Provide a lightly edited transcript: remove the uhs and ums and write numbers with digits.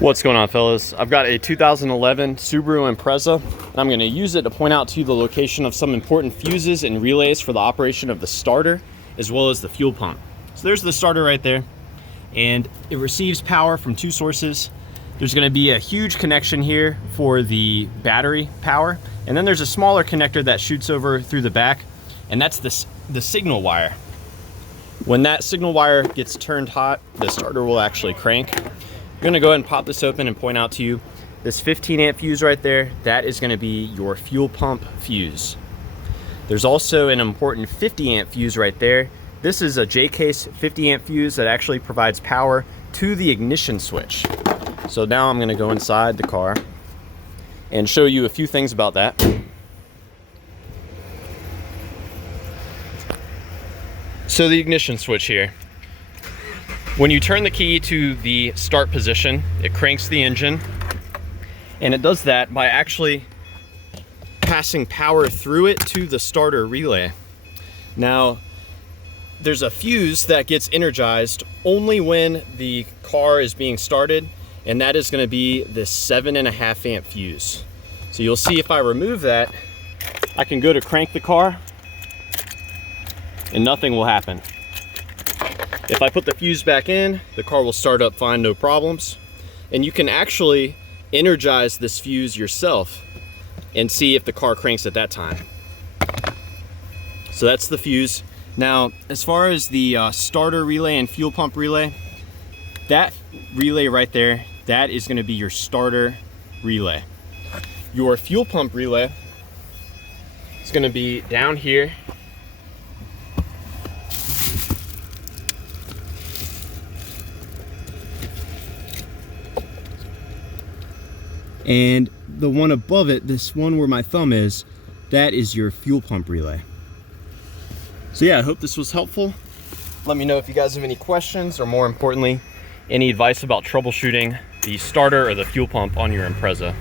What's going on, fellas? I've got a 2011 Subaru Imprezza, and I'm going to use it to point out to you the location of some important fuses and relays for the operation of the starter as well as the fuel pump. So there's the starter right there, and it receives power from two sources. There's going to be a huge connection here for the battery power, and then there's a smaller connector that shoots over through the back, and that's the signal wire. When that signal wire gets turned hot, the starter will actually crank. I'm gonna go ahead and pop this open and point out to you this 15 amp fuse right there. That is gonna be your fuel pump fuse. There's also an important 50 amp fuse right there. This is a J-case 50 amp fuse that actually provides power to the ignition switch. So now I'm gonna go inside the car and show you a few things about that. So the ignition switch here. When you turn the key to the start position, it cranks the engine, and it does that by actually passing power through it to the starter relay. Now, there's a fuse that gets energized only when the car is being started, and that is going to be this 7.5 amp fuse. So you'll see if I remove that, I can go to crank the car, and nothing will happen. If I put the fuse back in, the car will start up fine, no problems. And you can actually energize this fuse yourself and see if the car cranks at that time. So that's the fuse. Now, as far as the starter relay and fuel pump relay, that relay right there, that is going to be your starter relay. Your fuel pump relay is going to be down here. And the one above it, this one where my thumb is, that is your fuel pump relay. So yeah, I hope this was helpful. Let me know if you guys have any questions, or more importantly, any advice about troubleshooting the starter or the fuel pump on your Imprezza.